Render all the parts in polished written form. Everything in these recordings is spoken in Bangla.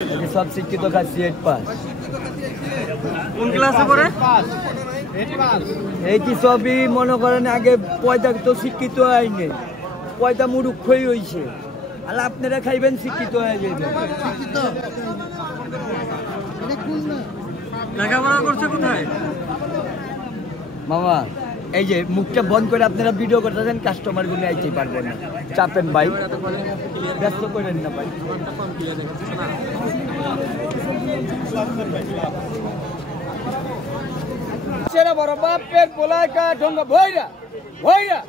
সব শিক্ষিত খাচ্ছি 8 পাস। কোন ক্লাসে পড়ে? এই কি সবই মনে করেন আগে পয়দা তো শিক্ষিত হয়নি, পয়দা মুরুক্ষই হইছে, আর আপনারা খাইবেন শিক্ষিত হয়ে যাবেন। লেখাপড়া করছে কোথায়? মামা এই যে মুখটা বন্ধ করে আপনারা ভিডিও করতেছেন, কাস্টমার গুলো আইতেই পারবেন না, চাপেন ভাই, ব্যস্ত করেন না ভাই। বড় বাপের পোলাকা ঢঙ্গা ভৈরা ভৈরা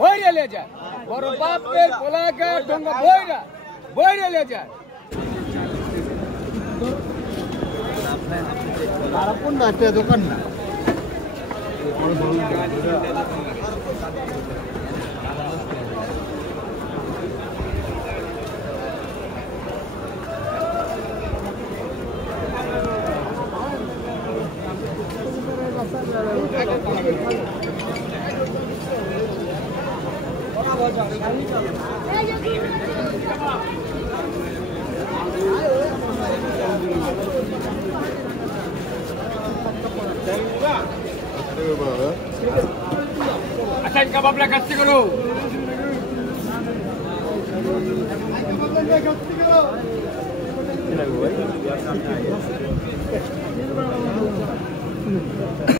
ভৈরা লে যায়, বড় বাপের পোলাকা ঢঙ্গা ভৈরা ভৈরা লে যায়। কোনটা একটা দোকান না Asan ka ba kasih ko?